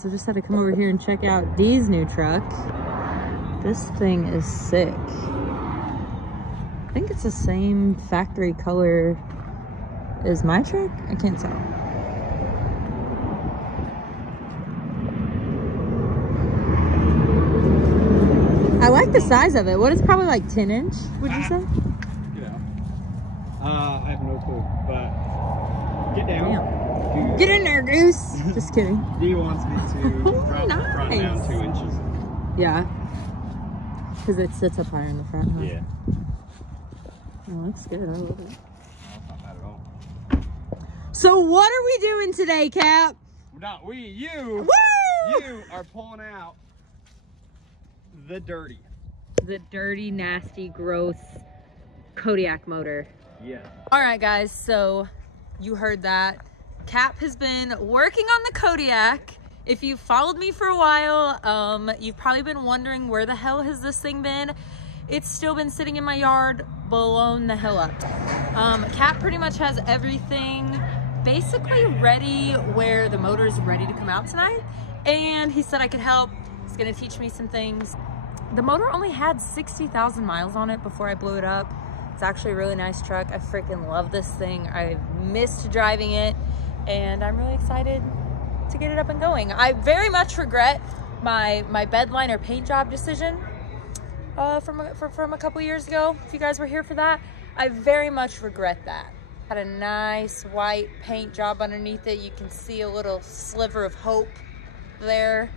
So just had to come over here and check out Dee's new truck. This thing is sick. I think it's the same factory color as my truck. I can't tell. I like the size of it. What is probably like 10 inch, would you say? I have no clue, but get down. Damn. Get in there, Goose. Just kidding. Dee wants me to drop the front down 2 inches. Yeah. Because it sits up higher in the front, huh? Yeah. Oh, looks good. I love it. Not bad at all. So what are we doing today, Cap? Not we, you. Woo! You are pulling out the dirty. The dirty, nasty, gross Kodiak motor. Yeah. All right, guys. So you heard that. Cap has been working on the Kodiak. If you've followed me for a while, you've probably been wondering where the hell has this thing been. It's still been sitting in my yard, blown the hell up. Cap pretty much has everything basically ready where the motor is ready to come out tonight. And he said I could help. He's gonna teach me some things. The motor only had 60,000 miles on it before I blew it up. It's actually a really nice truck. I freaking love this thing. I missed driving it and I'm really excited to get it up and going. I very much regret my bed liner paint job decision from a couple years ago. If you guys were here for that, I very much regret that. Had a nice white paint job underneath it. You can see a little sliver of hope there.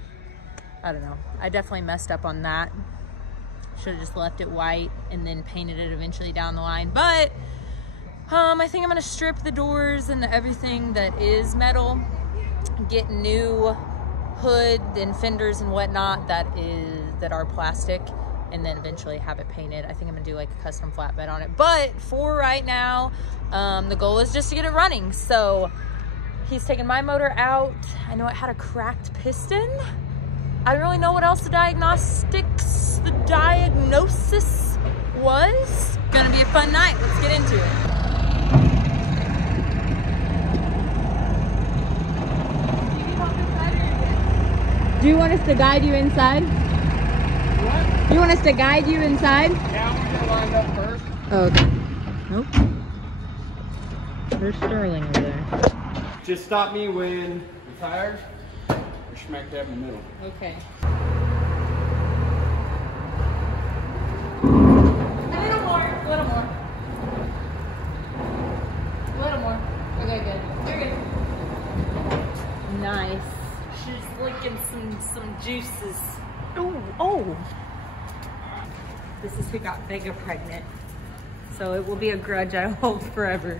I don't know. I definitely messed up on that. Should have just left it white and then painted it eventually down the line. But I think I'm gonna strip the doors and everything that is metal, get new hood and fenders and whatnot that are plastic, and then eventually have it painted. I think I'm gonna do like a custom flatbed on it. But for right now, the goal is just to get it running. So he's taking my motor out. I know it had a cracked piston. I don't really know what else the diagnosis was. Gonna be a fun night. Let's get into it. Do you want us to guide you inside? What? Do you want us to guide you inside? Yeah, I'm gonna get lined up first. Oh, okay. Nope. There's Sterling over there. Just stop me when you're tired. You're smack dab in the middle. Okay. A little more. Okay, good. You're good. Nice. She's licking some juices. Oh. This is who got Vega pregnant. So it will be a grudge I hold forever.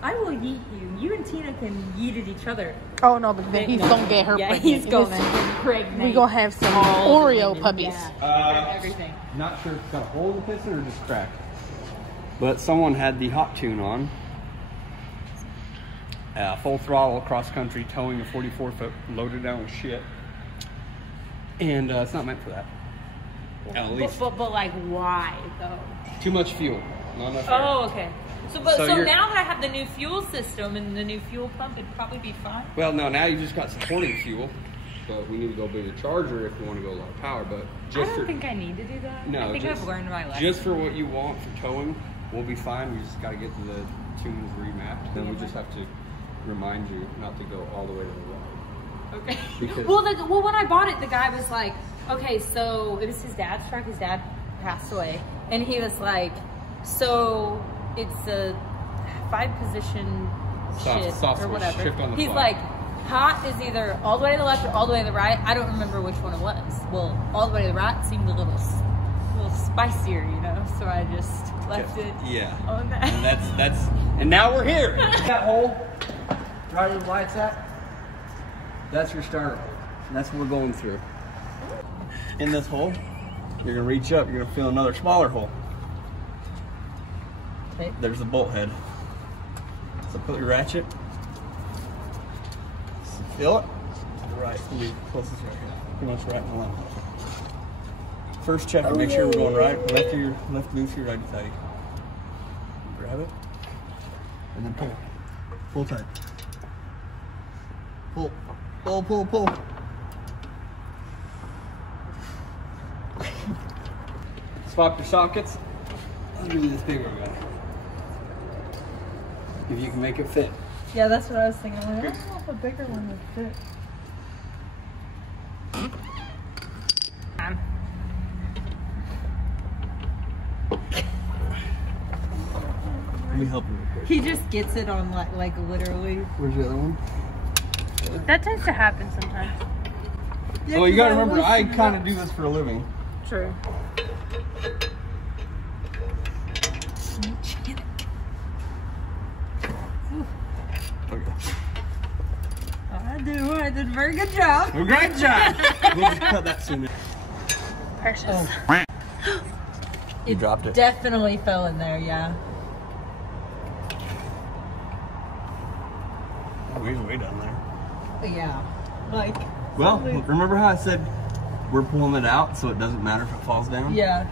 I will yeet you. You and Tina can yeet at each other. Oh no, but then he's gonna get her pregnant. He's gonna get pregnant. We gonna have some Oreo puppies. Yeah, everything. Not sure if it's got a hole in the piston or just cracked. But someone had the hot tune on. Full throttle cross country towing a 44-foot loaded down with shit. And it's not meant for that. At least. But like why though? Too much fuel. Not enough air. Oh, okay. So now that I have the new fuel system and the new fuel pump, it'd probably be fine. Well, no, now you just got supporting fuel. But we need to go bigger charger if you want to go a lot of power. But just I don't think I need to do that. No, I think I've learned my lesson. Just for what you want for towing, we'll be fine. We just got to get the tunes remapped. Then we just have to remind you not to go all the way to the right. Okay. Because well, when I bought it, the guy was like, okay, so it was his dad's truck. His dad passed away. And he was like, so it's a 5-position shift or whatever. Shift on the He's fly. like, hot is either all the way to the left or all the way to the right. I don't remember which one it was. Well, all the way to the right seemed a little spicier, you know. So I just left it on that. And that's and now we're here. That hole right where the light's at. That's your starter hole. And that's what we're going through. In this hole, you're gonna reach up. You're gonna feel another smaller hole. Okay. There's the bolt head. So put your ratchet. Feel it? To the right. It's gonna be closest right here. Pretty much right in the line. First check to make sure we're going right. Left loose, your right tight. Grab it. And then pull. Pull tight. Pull. Pull, pull, pull. Swap your sockets. I'll give you this bigger one. If you can make it fit. Yeah, that's what I was thinking. I don't know if a bigger one would fit. Let me help you real quick. He just gets it on like literally. Where's the other one? That tends to happen sometimes. Yeah, well, you gotta remember, I kind of do this for a living. True. Okay. I did a very good job. Well, great job. We'll just cut that soon. Precious. You dropped it. Definitely fell in there, yeah. Oh, he's way down there. Yeah. Like. Well, remember how I said we're pulling it out so it doesn't matter if it falls down? Yeah.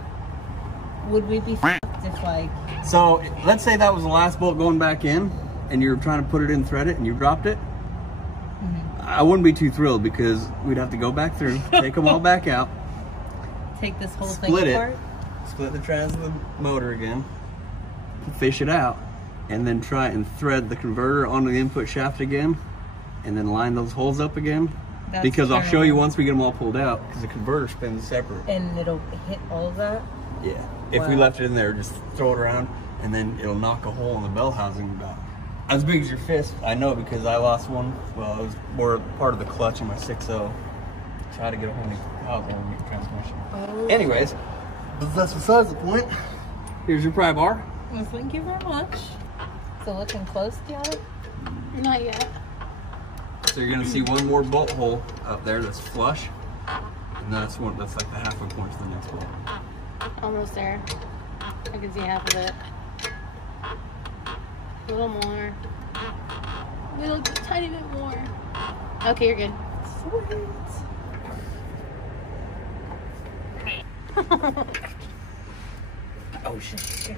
Would we be f***ed if like... So, let's say that was the last bolt going back in and you were trying to put it in, thread it, and you dropped it. I wouldn't be too thrilled because we'd have to go back through, take them all back out, Take this whole split thing it, apart? split the trans of the motor again, fish it out, and then try and thread the converter onto the input shaft again, and then line those holes up again. That's Because I'll show you terrible. once we get them all pulled out, because the converter spins separate. And it'll hit all of that? Yeah. If we Wow. left it in there, just throw it around, and then it'll knock a hole in the bell housing about as big as your fist. I know because I lost one. Well, it was more part of the clutch in my 6.0. Try to get a whole new housing on the transmission. Oh. Anyways, but that's besides the point. Here's your pry bar. Well, thank you very much. So looking close, Tiana? Not yet. So you're gonna see one more bolt hole up there that's flush, and that's one. That's like the halfway point to the next bolt. Almost there. I can see half of it. A little more. A little tiny bit more. Okay, you're good. Oh shit.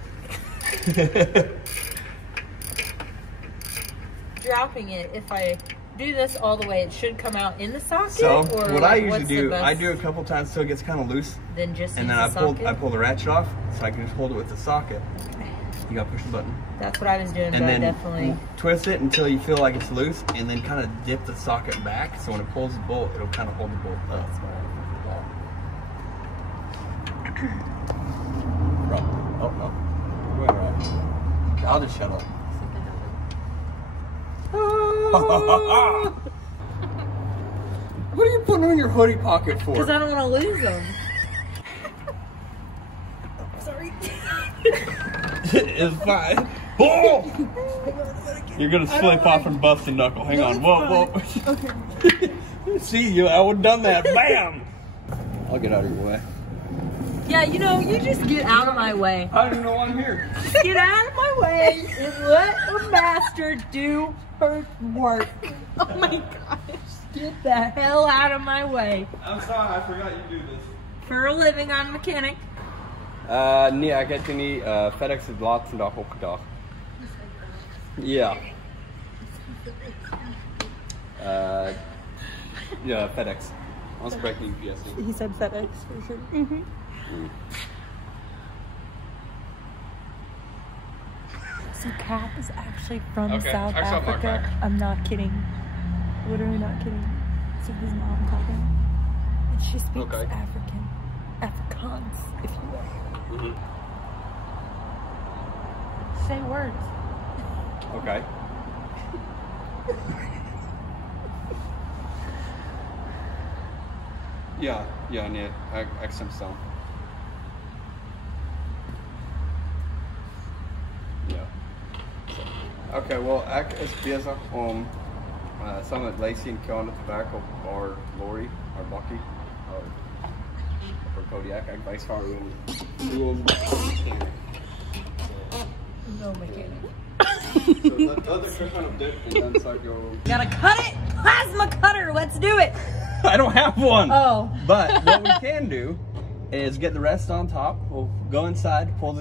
Dropping it, if I do this all the way, it should come out in the socket? So or what like, I usually what's the do, best? I do a couple times till it gets kind of loose, Then just and use then the I socket? pull the ratchet off, so I can just hold it with the socket. You gotta push the button, That's what I was doing, and but I then definitely... twist it until you feel like it's loose, and then kind of dip the socket back, so when it pulls the bolt, it'll kind of hold the bolt up. That's what I Probably. Oh no, you're going right. I'll just shut up. What are you putting them in your hoodie pocket for? Because I don't want to lose them. Sorry. It's fine. Oh! You're gonna slip off and bust a knuckle. Hang on. Whoa, whoa. Okay. See you. I would have done that. Bam! I'll get out of your way. Yeah, you know, you just get out of my way. I don't even know why I'm here. Get out of my way and let the master do her work. Oh my gosh. Get the hell out of my way. I'm sorry. I forgot you do this. For a living, I'm a mechanic. Nee, ik heb niet. FedEx is de laatste dag opgedacht. Ja. Ja, FedEx. Anders spreek ik niet UPS. He said FedEx for sure. So Kat is actually from Okay, South I saw my Africa. back. I'm not kidding. Literally not kidding. So his mom talking. And she speaks Okay. African. Afrikaans, if you will. Say words. Okay. Ja, ja, nee, ik stem staan. Ja. Oké, wel, ik is bezig om samen met Lacey en Karen te werken op haar lorry, haar bakkie, op haar Kodiak. Ik wijs haar hoe No mechanic. So let the trick on a dip and then start go. Gotta cut it! Plasma cutter! Let's do it! I don't have one! Oh. But what we can do is get the rest on top. We'll go inside, pull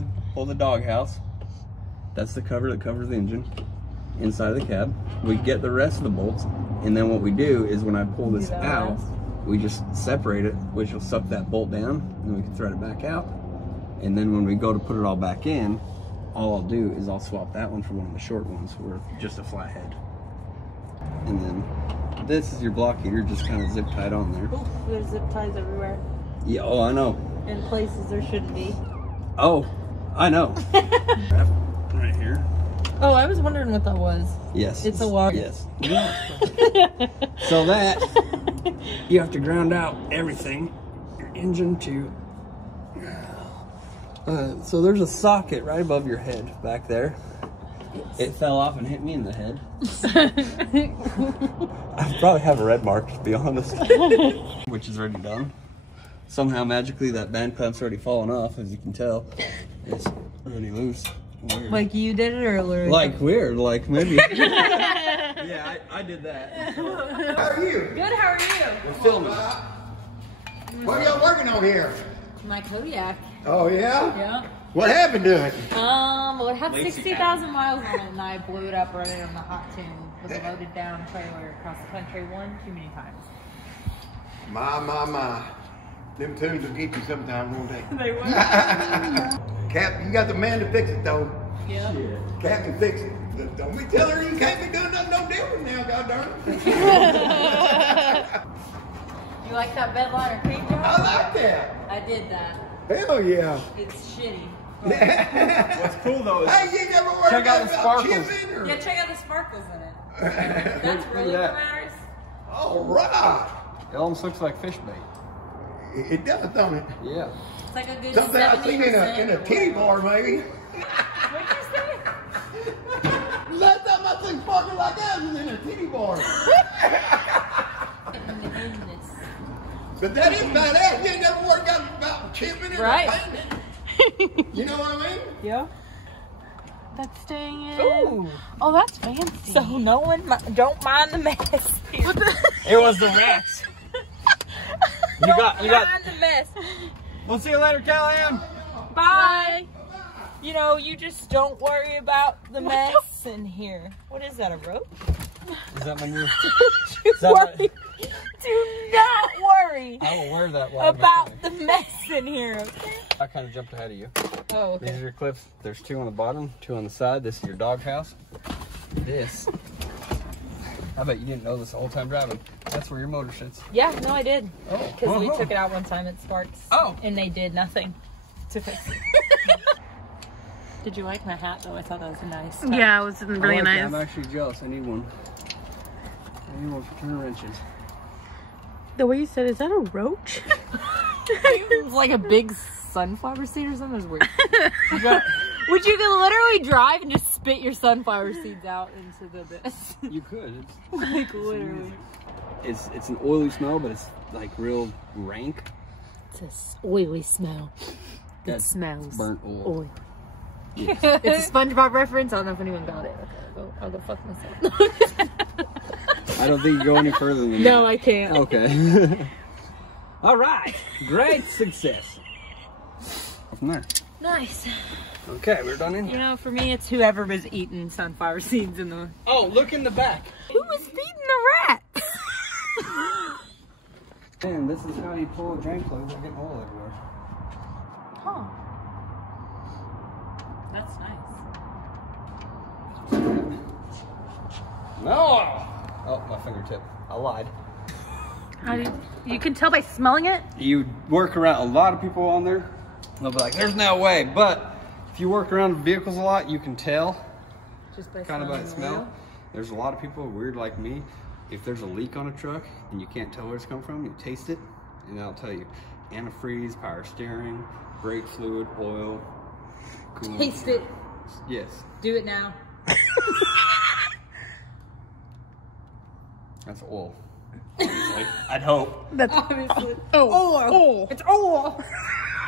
the doghouse. That's the cover that covers the engine. inside of the cab. We get the rest of the bolts, and then what we do is when I pull this out, we just separate it, which will suck that bolt down, and we can thread it back out. And then when we go to put it all back in, all I'll do is I'll swap that one for one of the short ones, where just a flat head. And then this is your block heater, just kind of zip tied on there. Ooh, there's zip ties everywhere. Yeah, oh, I know. In places there shouldn't be. Oh, I know. Right here. Oh, I was wondering what that was. Yes. It's a water. Yes. So that, you have to ground out everything. Your engine to... so there's a socket right above your head back there. It fell off and hit me in the head. I probably have a red mark, to be honest. Which is already done. Somehow magically that band clamp's already fallen off, as you can tell. It's already loose. Weird. Like you did it earlier. Like weird, like maybe. Yeah, I did that. How are you? Good, how are you? We're filming. What are y'all working on here? My Kodiak. Oh, yeah? Yeah. What happened to it? Well, it had 60,000 miles on it, and I blew it up right on the hot tune with a loaded down trailer across the country one too many times. My. Them tunes will get you sometime, won't they? They were. Cap, you got the man to fix it, though. Yeah. Cap can fix it. Don't be telling her you can't be doing nothing no different now, goddarn it. You like that bed liner paint job? I like that. I did that. Hell yeah. It's shitty. What's cool though is Hey, you never worried check out the about sparkles. chipping or... Yeah, check out the sparkles in it. That's really that. what matters. All right. it almost looks like fish bait. It does, don't it? Yeah. It's like a good Something I seen in a titty bar, maybe. What'd you say? Last time I seen sparkle like that was in a titty bar. But that is about it. You ain't never worked out about chipping it Right. or painting it. You know what I mean? Yeah. That's staying in. Ooh. Oh, that's fancy. So no one, don't mind the mess. What the? It was the rats. You got. Mind the mess. We'll see you later, Callahan. Bye. You know, you just don't worry about the mess in here. What is that, a rope? Is that my new? Worry. Do not worry I will wear that while about the mess in here, okay? I kind of jumped ahead of you. Oh, These are okay. your clips. There's 2 on the bottom, 2 on the side. This is your doghouse. This. I bet you didn't know this the whole time driving. That's where your motor sits. Yeah, no, I did. Oh. Because we took it out one time at Sparks. Oh. And they did nothing to fix it. Did you like my hat, though? I thought that was a nice touch. Yeah, it was really I like nice. that. I'm actually jealous. I need one. I need one for turn wrenches. The way you said, is that a roach? It's like a big sunflower seed or something. It was weird. Which you could literally drive and just spit your sunflower seeds out into the abyss. You could. It's, Like literally. it's an oily smell, but it's like real rank. It's an oily smell. It That's smells burnt oil. oily. It's a SpongeBob reference. I don't know if anyone got it. Okay, I'll go fuck myself. I don't think you go any further than No, that. I can't. Okay. All right. Great success. Go from there. Nice. Okay, we're done in You here. know, for me, it's whoever was eating sunflower seeds in the... Oh, look in the back. Who was feeding the rats? And this is how you pull a drain plug without getting oil everywhere. Huh. That's nice. No! Oh, my fingertip. I lied. How do you can tell by smelling it? You work around a lot of people on there. They'll be like, there's no way. But if you work around vehicles a lot, you can tell Just by kind of by smelling the the smell. oil? There's a lot of people weird like me. If there's a leak on a truck and you can't tell where it's come from, you taste it and that'll tell you. Antifreeze, power steering, brake fluid, oil, coolant. Taste it. Yes. Do it now. That's oil. Honestly. I'd hope. That's Obviously. oil. It's oil.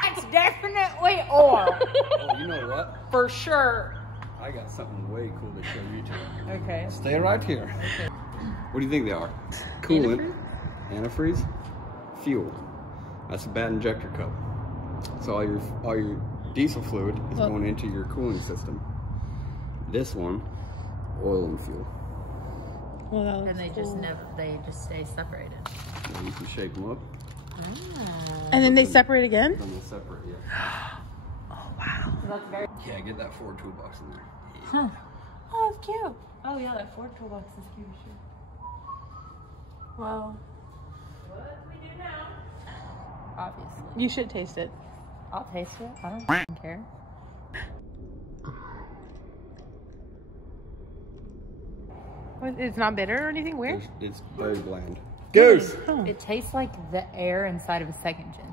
It's definitely oil. Oh, you know what? For sure. I got something way cool to show you too. Okay. Stay right here. What do you think they are? Coolant, antifreeze, fuel. That's a bad injector cup. So all your diesel fluid is going into your cooling system. This one oil and fuel. Well, that And looks they cool. they just stay separated. And you can shake them up, And then they separate again? then they'll separate. Yeah. That's very. Yeah, get that Ford toolbox in there. Oh, it's cute. Oh yeah, that Ford toolbox is cute as shit. Wow. What do we do now? Obviously. You should taste it. I'll taste it. I don't care. It's not bitter or anything weird? It's very bland. Goose! It tastes like the air inside of a second gen.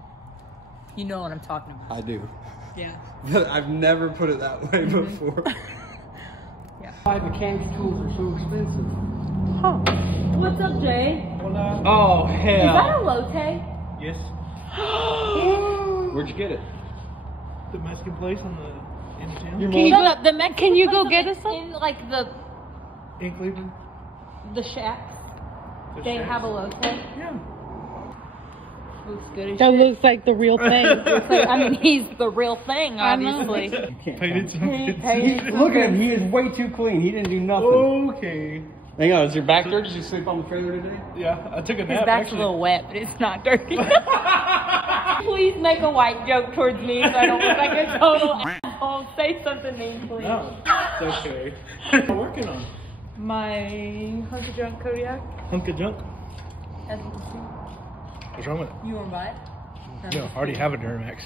You know what I'm talking about. I do. Yeah. But I've never put it that way before. Why mechanics tools are so expensive. Huh. What's up, Jay? Oh, Is hell. that a Lotte? Yes, Where'd you get it? the Mexican place in town. Can you go, can you go get us some? In like In Cleveland. the shack? The They Shack. have a Lotte. Yeah. Looks good as That shit. looks like the real thing. I mean, he's the real thing, I know. obviously. Painted some. Look at him. He is way too clean. He didn't do nothing. Okay. Hang on. Is your back dirty? Did you sleep on the trailer today? Yeah, I took a His nap back's actually. a little wet, but it's not dirty. Please make a white joke towards me so I don't look like a total asshole. Say something mean, please. No, it's okay. What we're working on. My hunk of junk Kodiak. Hunk of junk. As you can see. What's wrong with it? You want to buy it? No, I already have a Duramax.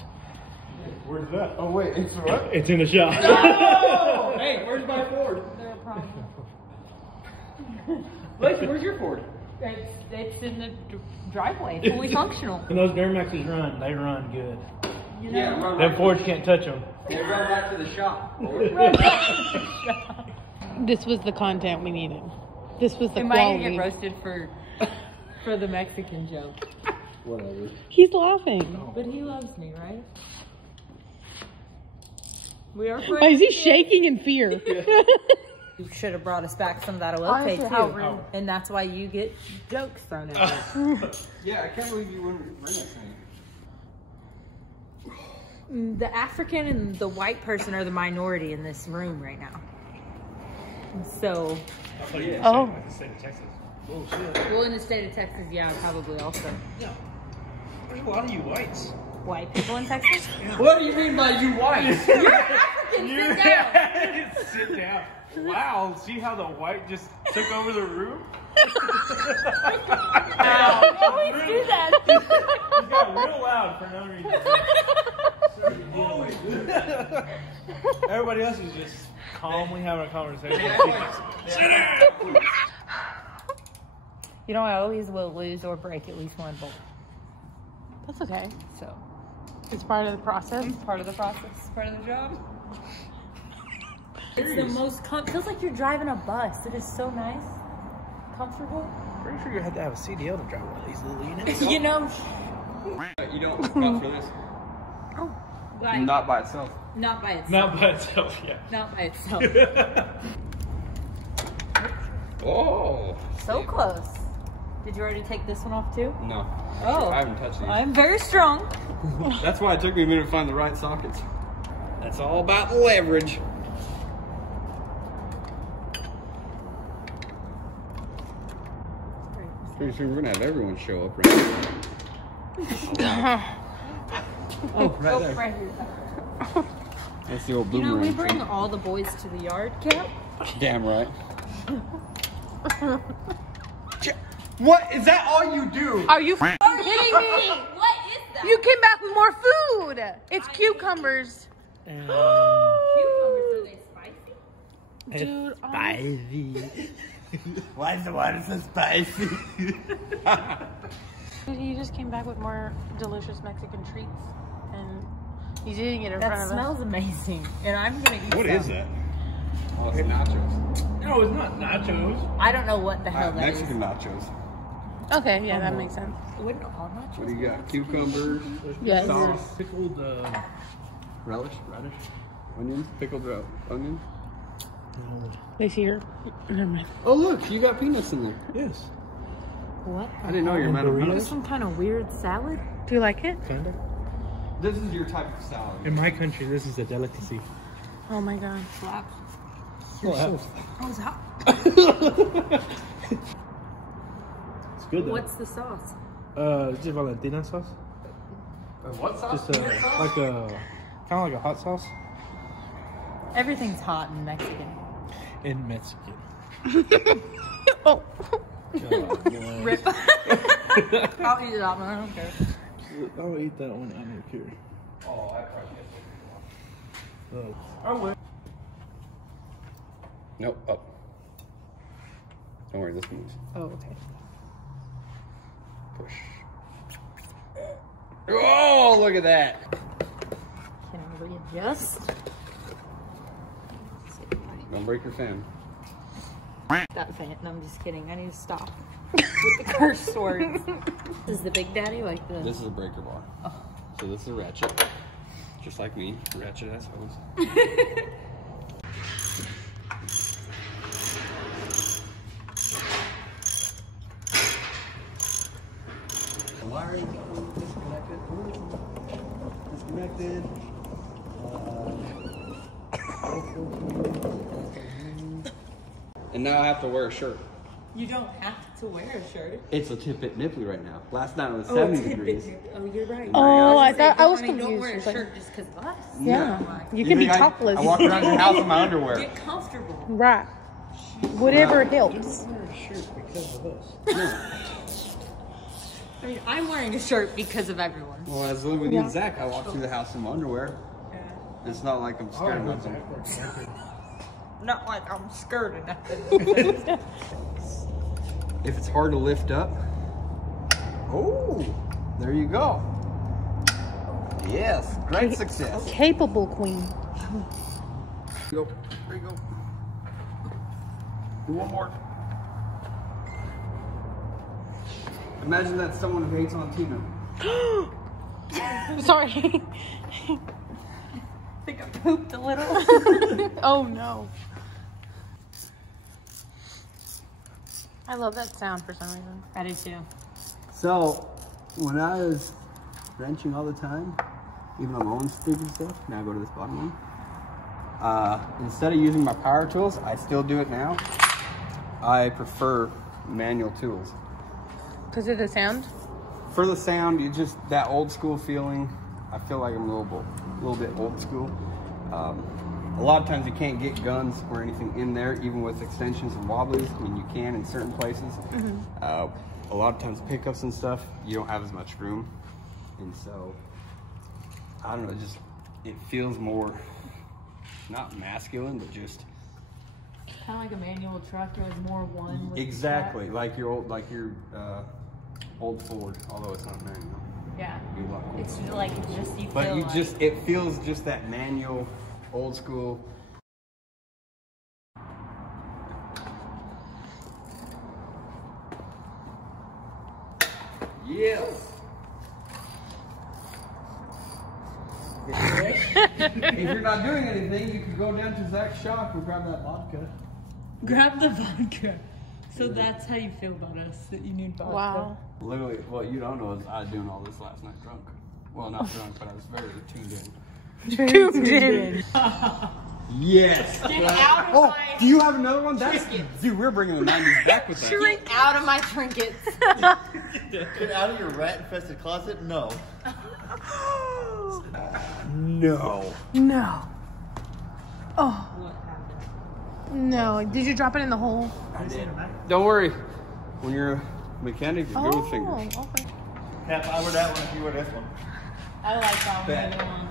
Where's that? Oh, wait. It's what? It's in the shop. Oh! Hey, where's my Ford? They're a problem. Lacey, where's your Ford? It's in the driveway. It's fully functional. And those Duramaxes run. They run good. You Yeah, know? run Them right, Fords can't touch them. run back to the shop. This was the content we needed. This was the Am I gonna quality. get roasted for the Mexican joke? Whatever. He's laughing. But he loves me, right? We are friends. Why is he shaking in fear? You should have brought us back some of that Honestly, elote how too. rude. And that's why you get jokes thrown at you. Yeah, I can't believe you wouldn't bring us any. The African and the white person are the minority in this room right now. So, Oh. Like the state of Texas. well, in the state of Texas, yeah, probably also. There's a lot of you whites. White people in Texas? What do you mean by you white? Sit down. Sit down. Wow, see how the white just took over the room? Always do that. It got real loud for no reason. Everybody else is just calmly having a conversation. You know, I always will lose or break at least one bolt. That's okay. So, It's part of the process. it's part of the process, part of the job. It's the most feels like you're driving a bus. It is so nice, comfortable. Pretty sure you had to have a CDL to drive one of these little units. You know, You don't not for this. like, Not by itself. not by itself. Not by itself, yeah. Not by itself. Oh. So close. Did you already take this one off too? No. Oh. I haven't touched these. I'm very strong. That's why it took me a minute to find the right sockets. That's all about leverage. Pretty soon we're gonna have everyone show up right now. Oh, right there. Right here. That's the old You know, we boomerang. bring all the boys to the yard camp. Damn right. What? Is that all you do? Are you kidding me? What is that? You came back with more food. It's cucumbers. Cucumbers, are they spicy? Dude, Spicy. Why is the water so spicy? he just came back with more delicious Mexican treats. And he's eating it in That front of us. smells amazing. And I'm gonna eat What some. is that? Oh, it's nachos. No, it's not nachos. I don't know what the hell that is. Mexican nachos. Okay, yeah, that makes sense. Wouldn't all nachos? What do you got? Cucumbers, Yes. sauce, Pickled, relish, onions, pickled onions. They see her. Never mind. Oh look, you got peanuts in there. yes. What? I didn't know you're mad at Is this peanuts. some kind of weird salad? Do you like it? Kinda. This is your type of salad. In my country, this is a delicacy. Oh my god. Slaps. Oh, it's hot. It's good though. What's the sauce? Just Valentina sauce. What sauce? Just like a kind of like a hot sauce Everything's hot in Mexican. in Mexican. Oh. Rip. I'll eat it out, man. I don't care. I'll eat that one. I don't care. Oh, I probably Oh, I will. Nope, up. Don't worry, this moves. Oh, okay. Push. Oh, look at that. Can I readjust? Don't break your fan. That fan. No, I'm just kidding. I need to stop with the curse words. This is the Big Daddy, like the. This is a breaker bar. Oh. So this is a ratchet. Just like me, ratchet ass hose. The wiring disconnected. Disconnected. And now I have to wear a shirt. You don't have to wear a shirt. It's a tip-it nipply right now. Last night it was 70 degrees. Oh, you're right. Oh, I thought I was Don't confused. wear a It's like- shirt just because of us. Yeah. You You can be think topless. I walk around your house in my underwear. Get comfortable. Right. Whatever helps. I mean, I'm wearing a shirt because of everyone. Well, as I live with you and Zach, I walk through the house in my underwear. It's not like I'm scared of nothing. Not like I'm scared of nothing. If it's hard to lift up, oh, there you go. Yes, great success. Capable queen. There you go. There you go. Do one more. Imagine that's someone who hates on Tina. Sorry. I think I pooped a little. Oh no. I love that sound for some reason. I do too. So, when I was wrenching all the time, even on my own stupid stuff, now I go to this bottom one. Instead of using my power tools, I still do it now. I prefer manual tools. Because of the sound? For the sound, you just, that old school feeling, I feel like I'm a little bit old school. A lot of times you can't get guns or anything in there, even with extensions and wobblies. I mean, you can in certain places. A lot of times pickups and stuff, you don't have as much room. And so, I don't know, it feels more, not masculine, but just. Kind of like a manual truck. You're like more one. With Exactly, like your old Ford, although it's not manual. Yeah. Be a lot cooler. It's like just you But feel you like, just, it feels just that manual, old school. Yes. If you're not doing anything, you can go down to Zach's shop and grab that vodka. grab the vodka. So that's how you feel about us, that you need vodka. Wow. Literally, what you don't know is I was doing all this last night drunk. Well, not drunk, but I was very tuned in. Tuned in. Yes. Get out of my Do you have another one? That's dude. We're bringing the '90s back with that. Get out of my trinkets. Get out of your rat-infested closet? No. No. No. Oh. No. Did you drop it in the hole? Don't worry. When you're a mechanic, you're good with fingers. Okay. Half, I wear that one if you wear this one. I like that Bet. one.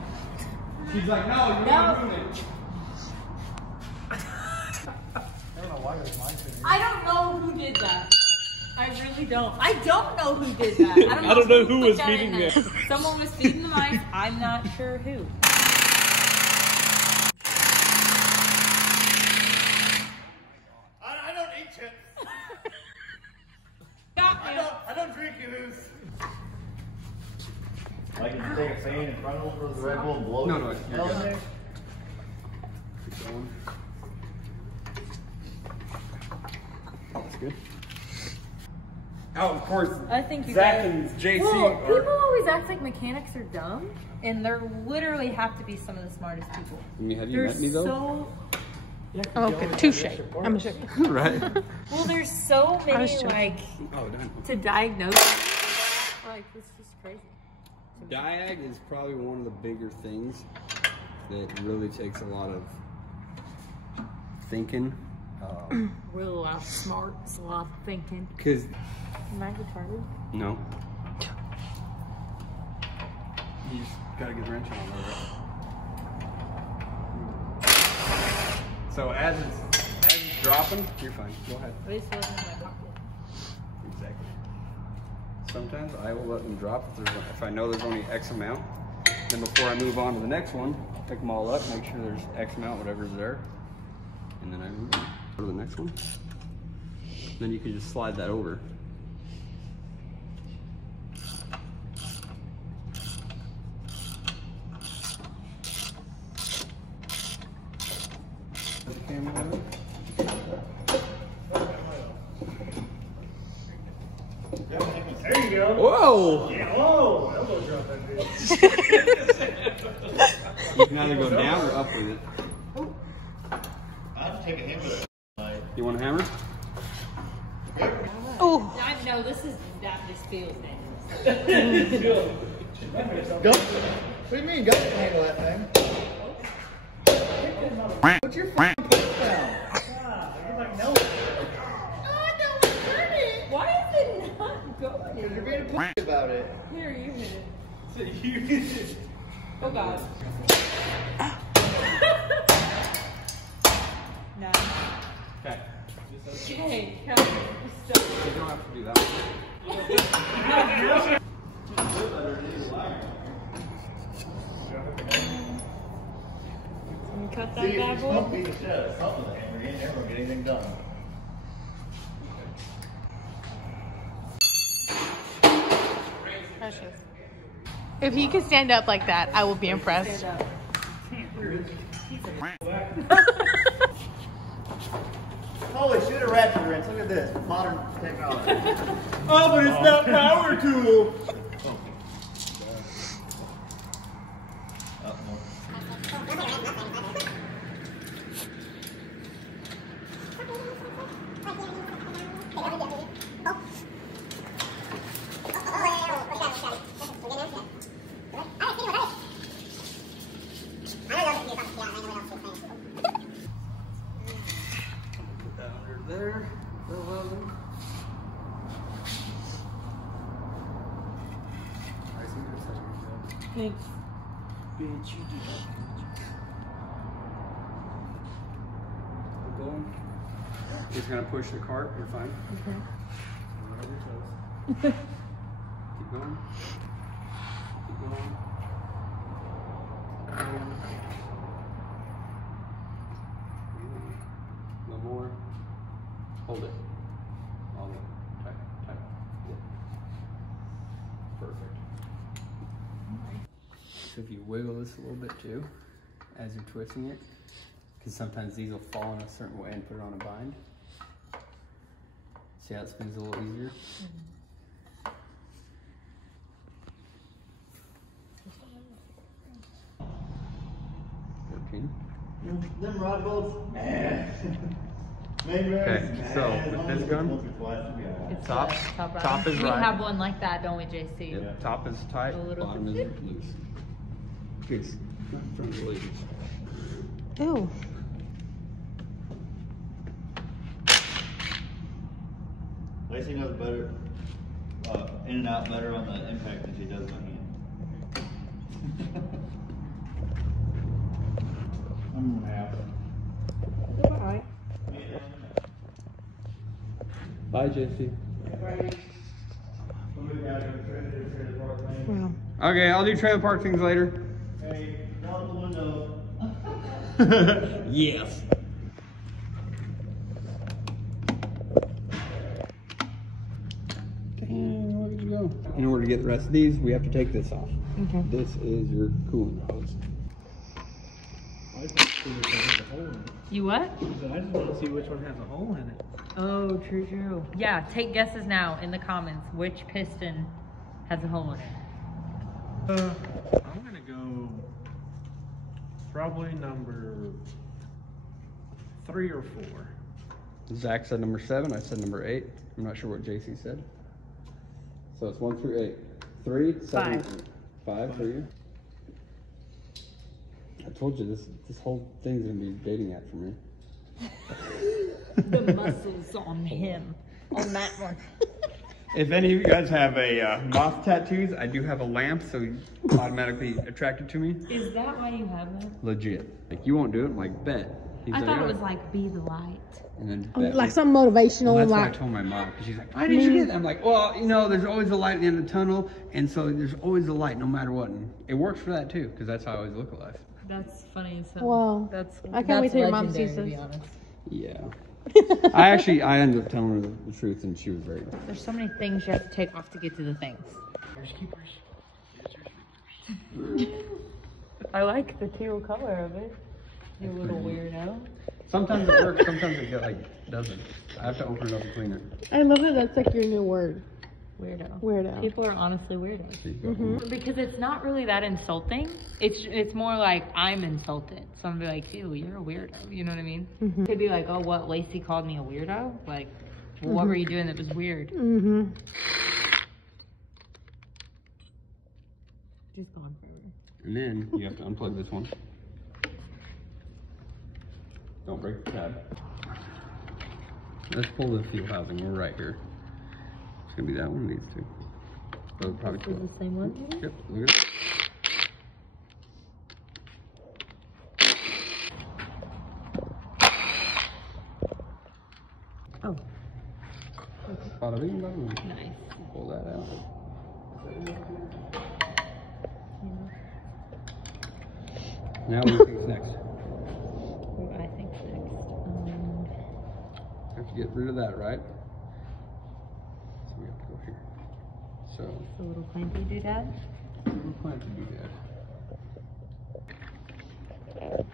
She's like, no, you're No. not doing it. I don't know who did that. I really don't. I don't know who did that. I don't know who put was that feeding in there. them. Someone was feeding the mice. I'm not sure who. I don't eat chips. Got me. I don't drink booze. Like, you take a fan in front of them for the Red Bull and blow No, it? no, you're good. Keep going. That's good. Oh, of course. I think you Zach guys. and JC Well, are. people always act like mechanics are dumb, and they're literally have to be some of the smartest people. I mean, have you They're met me though? so. Oh, okay, touche. I'm a shit. Right? Well, there's so was many joking. like Oh, done. to diagnose. Like it's just crazy. Diag is probably one of the bigger things that really takes a lot of thinking. We're a lot of smarts, a lot of thinking. Cause Am I retarded? no, you just gotta get the wrench on there. So as it's dropping, you're fine. Go ahead. At least it wasn't in my pocket. Exactly. Sometimes I will let them drop if I know there's only X amount. Then before I move on to the next one, pick them all up, make sure there's X amount, whatever's there, and then I move on. Go to the next one. Then you can just slide that over. There you go. Whoa! Yeah, oh, elbow drop that bitch. You can either go down or up with it. I'll have to take a hammer. You want a hammer? Oh, No, this feels dangerous. Go. What do you mean? Go handle that thing. What's your fucking foot down? Why is it not going? You're being a pussy about it. Here, you hit it. Oh God. No. Okay. Okay, You don't have to do that. cut that See, if bad you boy. stump beat the shit out of something with a hammer, you ain't never gonna get anything done. if he could stand up like that, I will be impressed. Holy shit, a ratchet wrench. Look at this. Modern technology. Oh, but it's not power tool. Put that under there. Thanks. Bitch, you did that. Keep going. Just gonna push the cart. You're fine. Okay. Rub your toes. Keep going. Keep going. No more. Hold it. All the way. Tight, tight. Perfect. So if you wiggle this a little bit too, as you're twisting it, because sometimes these will fall in a certain way and put it on a bind. See how it spins a little easier? Them rod bolts? Okay, so with this gun, It's Top- right. top is we right. have one like that, don't we, JC? yep, top is tight, A little bottom is loose. Kids, not in front of the ladies. Ew. Lacey knows better, in and out better on the impact than she does on me. I'm gonna have Alright. Bye, JC. Yeah. Okay, I'll do trailer park things later. Hey, out the window. Yes. Damn, where did you go? In order to get the rest of these, we have to take this off. Okay. This is your coolant hose. I just want to see which one has a hole in it. You what? I just want to see which one has a hole in it. Oh, true. Yeah, take guesses now in the comments. Which piston has a hole in it? I'm gonna go probably number 3 or 4. Zach said number 7. I said number 8. I'm not sure what JC said. So it's 1 through 8. 3, 7, 5 for you. I told you this whole thing's gonna be a dating app for me. The muscles on him. On that one. If any of you guys have a moth tattoos, I do have a lamp, so you're automatically attracted to me. Is that why you have them? Legit. Like, you won't do it? I'm like, bet. He's I like, thought it "Oh." was like be the light. And then bet. Like something motivational, Well, that's what I like told my mom, because she's like, why did you get that? I'm like, well, you know, there's always a light at the end of the tunnel, and so there's always a light no matter what. And it works for that too, because that's how I always look at life. That's funny as hell. Wow. I can't wait till your mom sees this. Yeah. I ended up telling her the truth, and she was very good. There's so many things you have to take off to get to the things. I like the teal color of it. You little weirdo. Sometimes it works, sometimes it doesn't. I have to open it up and clean it. I love that that's like your new word. Weirdo. Weirdo. People are honestly weirdos. Mm-hmm. Because it's not really that insulting. It's more like I'm insulted. So I'm gonna be like, ew, you're a weirdo. You know what I mean? Mm-hmm. Could be like, oh, what, Lacey called me a weirdo? Like, well, what were you doing that was weird? Mm-hmm. Just gone forever. And then you have to unplug this one. Don't break the tab. Let's pull the fuel housing. We're right here. It's gonna be that one. These two. Those are probably Is it the same one? Yep. Look at it. Oh, Bada bing, bada boom. nice. Pull that out. Now what do you think's next? What do I think next? Have to get rid of that, right? So we have to go here. So The little planty doodad. we're planning to do that.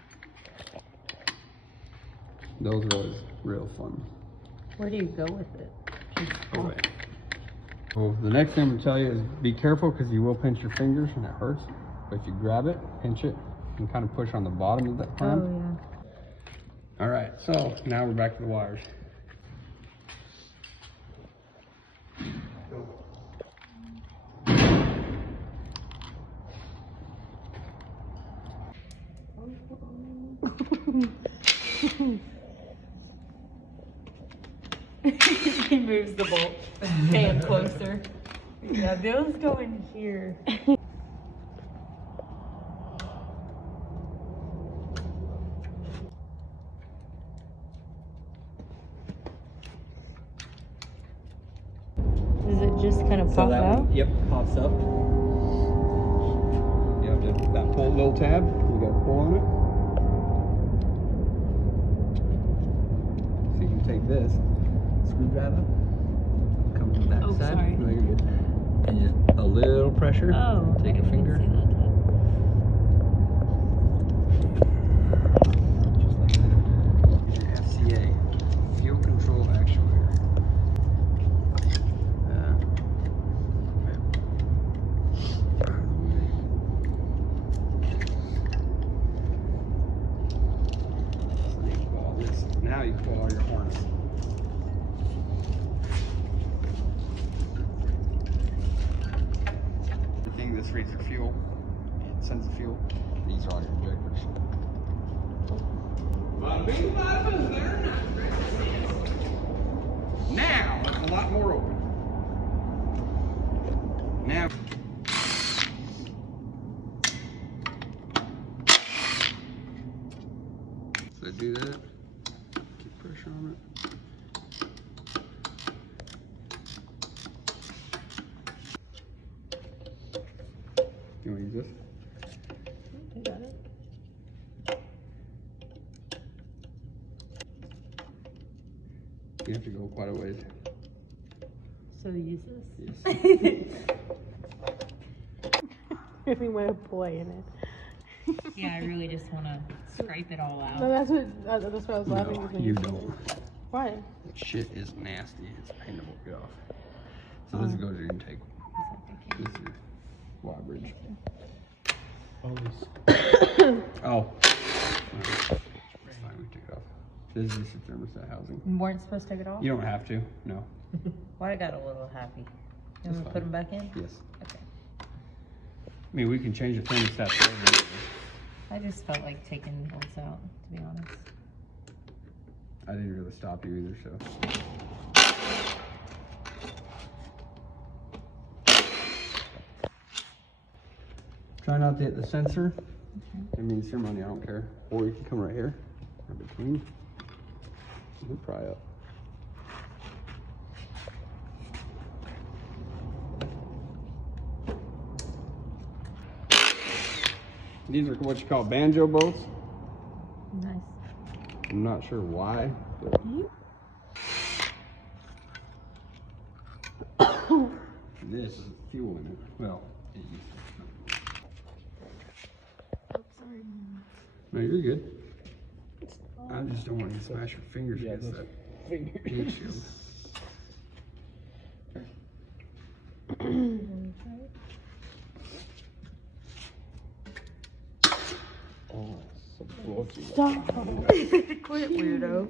Those are always real fun. Where do you go with it? Away. Well, the next thing I'm gonna tell you is be careful, because you will pinch your fingers and it hurts. But if you grab it, pinch it, and kind of push on the bottom of that clamp. Oh, yeah. All right, so now we're back to the wires. He moves the bolt fan closer. Yeah, those go in here. Does it just kind of pop out? Yep, pops up. You have to, that pull little tab, you got to pull on it. So you can take this screwdriver, come to that Oh, side. sorry. No, you're good. And just a little pressure. Oh, take a finger. See that. Just like that. Here's your FCA, fuel control actuator. Now you pull all your horns. The thing this reads your fuel, it sends the fuel. These are all your injectors. Now it's a lot more open. Now. So do that. Keep pressure on it. You want to use this? You got it. You have to go quite a ways. So use this? Yes. Really want to play in it. Yeah, I really just want to scrape it all out. No, that's what I was laughing No, at when you said don't. it. Why? That shit is nasty. It's painful to get off. So this goes to your intake. This is your wire bridge. Oh. It's fine, we took it off. This is just a thermostat housing. You weren't supposed to take it off? You don't have to, no. Well, I got a little happy. You want me to put them back in? Yes. Okay. I mean, we can change the thermostat forever. I just felt like taking bolts out, to be honest. I didn't really stop you either, so. Try not to hit the sensor. I mean, it's your money, I don't care. Or you can come right here, in between. We'll pry up. These are what you call banjo bolts. Nice. I'm not sure why, but this is fuel in it. Well, it used to. Oh, sorry. No, you're good. I just don't want you to smash your fingers against that windshield. Stop. Quit, weirdo.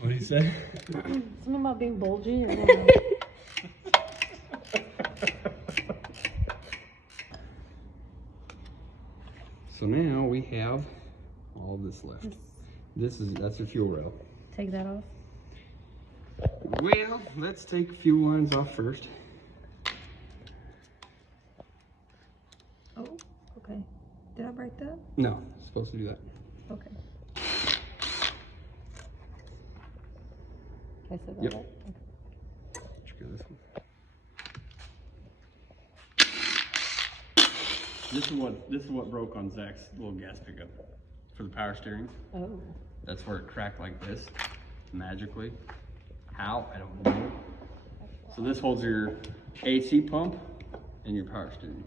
What do you say? Something about being bulgy. So now we have all this left. That's a fuel rail. Take that off. Well, let's take fuel lines off first. Oh, okay. Did I break that? No, supposed to do that. Okay. Can I set that Yep. up? Let's go this one. This is what broke on Zach's little gas pickup for the power steering. Oh. That's where it cracked like this, magically. How? I don't know. So this holds your AC pump and your power steering.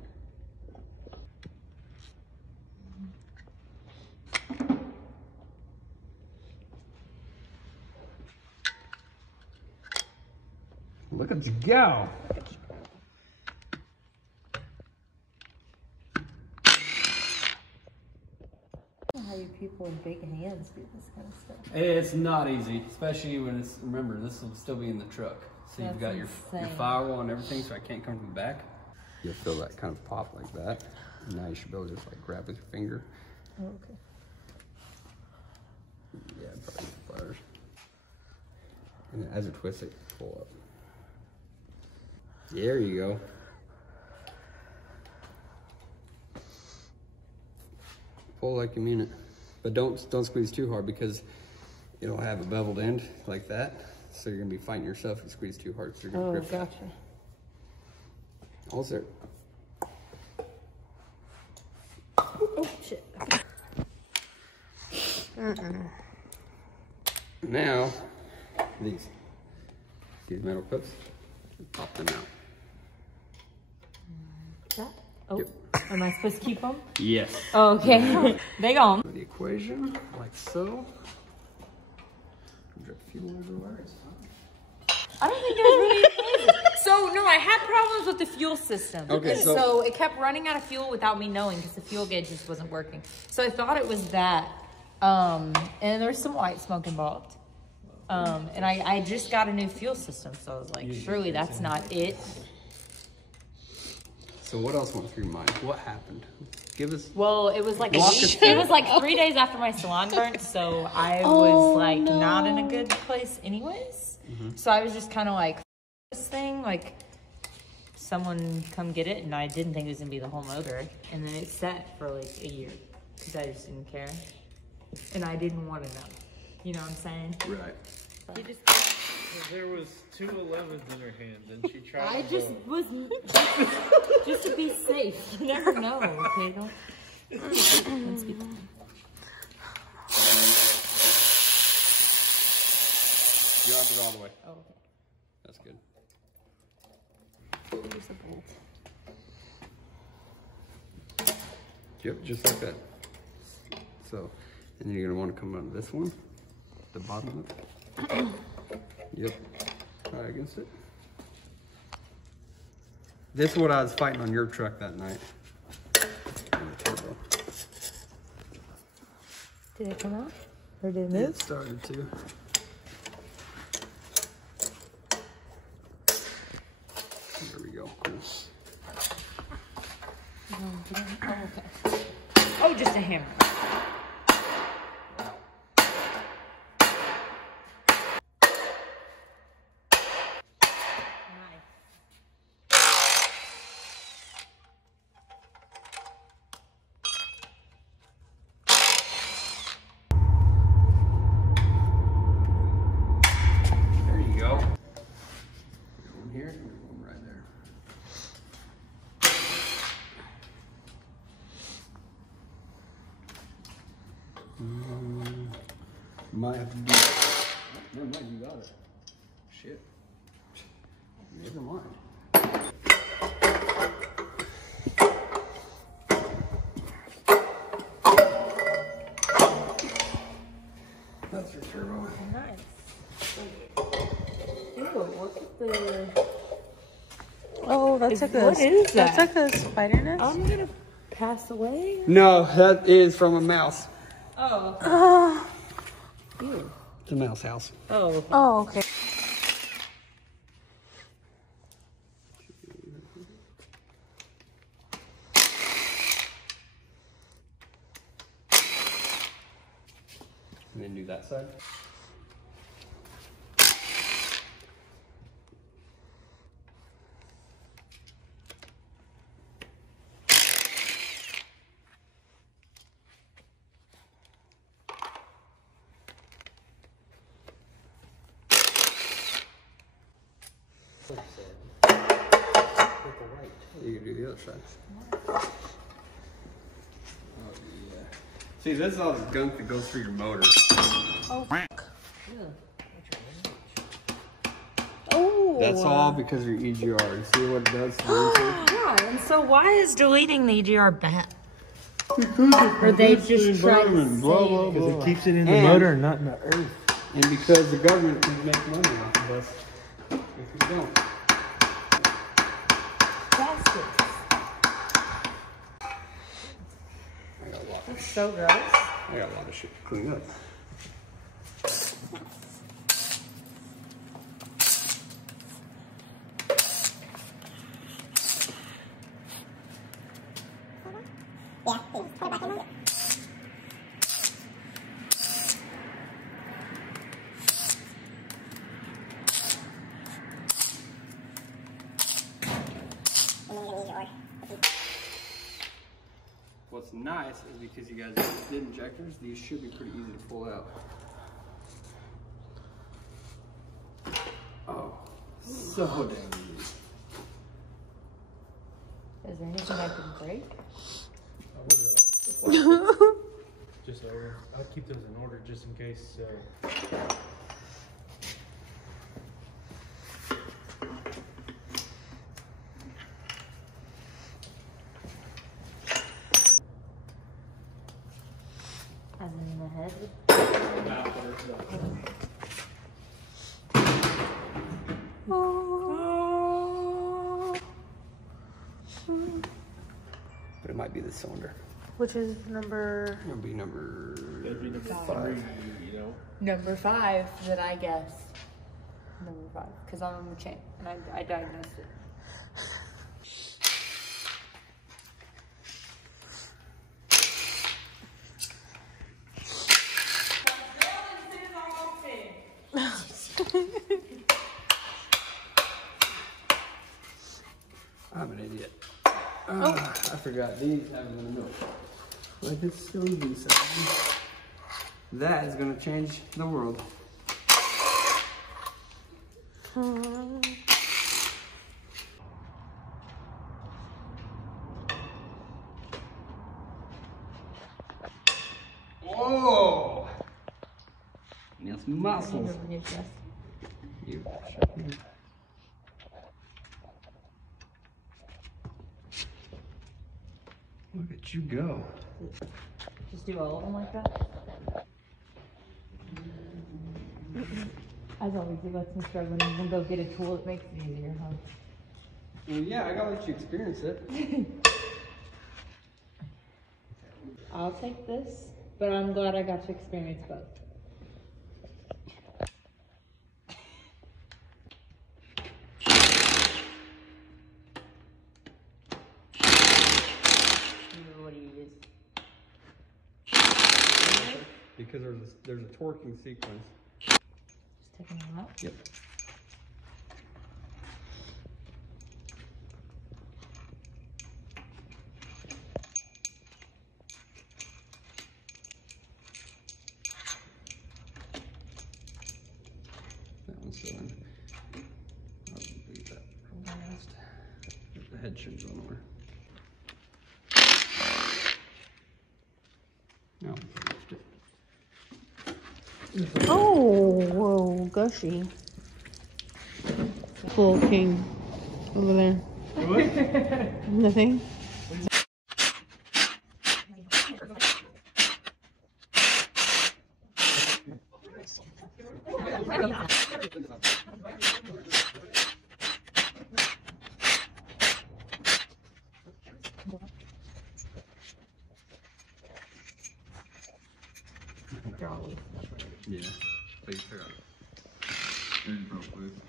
Look at you go. How you people with big hands do this kind of stuff. It's not easy, especially when it's, remember, this will still be in the truck. So you've got your firewall and everything, so I can't come from the back. You'll feel that kind of pop like that. And now you should be able to just like grab with your finger. Oh, okay. Yeah, probably pliers. And then as it twists it, pull up. There you go. Pull like you mean it. But don't squeeze too hard because it'll have a beveled end like that. So you're gonna be fighting yourself if you squeeze too hard. So you're gonna grip gotcha. All set. Oh, shit. Now, these metal clips, pop them out. That? Oh, Yep. am I supposed to keep them? Yes. Okay. They gone. The equation, like so. Drip fuel everywhere. I don't think it was really So, no, I had problems with the fuel system. Okay, so it kept running out of fuel without me knowing because the fuel gauge just wasn't working. So I thought it was that. And there's some white smoke involved. And I just got a new fuel system, so I was like, surely that's not it. So what else went through your mind? What happened? Give us. Well, it was like Walk us it was like 3 days after my salon burnt, so I was like not in a good place anyways. So I was just kind of like, this thing, like someone come get it, and I didn't think it was gonna be the whole motor, and then it sat for like a year because I just didn't care, and I didn't want to know. You know what I'm saying? Right. You just, There was 2 11s in her hand, and she tried. I them just both. was just to be safe. You never know. Okay, don't speak. Drop it all the way. Oh, okay. That's good. Here's the bolt. Yep, just like that. So, and then you're gonna want to come on this one, the bottom of it. Yep, try against it. This is what I was fighting on your truck that night. Did it come out? Or did it It move? started to. There we go. Cool. Oh, okay. Oh, just a hammer. There you go. One here, one right there. Might have to do that. Never mind, you got it. Shit. Never mind. That's your turbo. Nice. Ew, look at the... Oh, that's like What is that? That's like a spider nest. I'm gonna pass away. No, that is from a mouse. Oh. Oh, Ew. It's a mouse house. Oh. oh, okay. And then do that side. You can do the other side. Oh, yeah. See, this is all the gunk that goes through your motor. Oh, That's all because of your EGR. You see what it does to the Yeah, and so why is deleting the EGR bad? Or they just try to blah, blah, Because blah. it keeps it in the And- motor and not in the earth. And because the government can make money off of us if we don't. I got a lot. That's so gross. I got a lot of shit to clean up. What's nice is because you guys did injectors, these should be pretty easy to pull out. Oh, so damn easy. Is there anything I can break? Just I'll keep those in order just in case. As in the head? But it might be the cylinder. which is number. It'll be number. That'd be number 5. 3, you know. Number 5 that I guess. Number 5, because I'm a champ and I diagnosed it. I'm an idiot. I forgot these haven't been milk. Like it's still decent. That is gonna change the world. Whoa! It's muscles. You Look at you go. Just do all of them like that? As always, it lets me struggle and then go get a tool that makes it easier, huh? Well, yeah, I gotta let you experience it. I'll take this, but I'm glad I got to experience both. because there's a torquing sequence. Just taking them out. Yep. That one's still in. I'll leave that for last. The head shouldn't go nowhere. No. Oh, whoa, gushy. Full king over there. What? Nothing. Yeah. Please figure out. There's broke loose.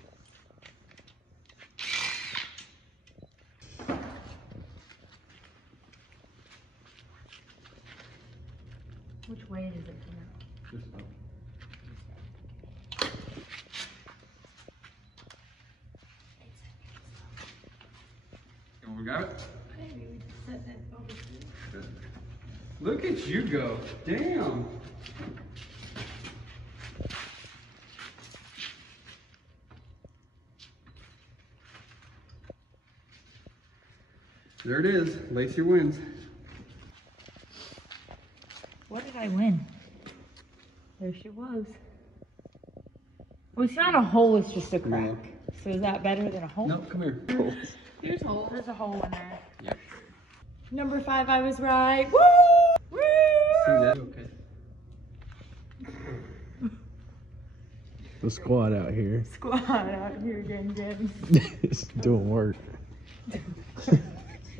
Which way does it come Just up. And we got it? Good. Look at you go. Damn. There it is. Lacey wins. What did I win? There she was. Well, it's not a hole, it's just a crack. No. So is that better than a hole? No, come here. There's a hole. There's a hole in there. Yep. Number 5, I was right. Woo! Woo! See that? Okay. The squad out here. Squad out here again, Jim. It's doing work.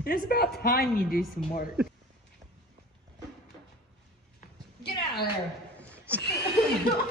It's about time you do some work. Get out of there.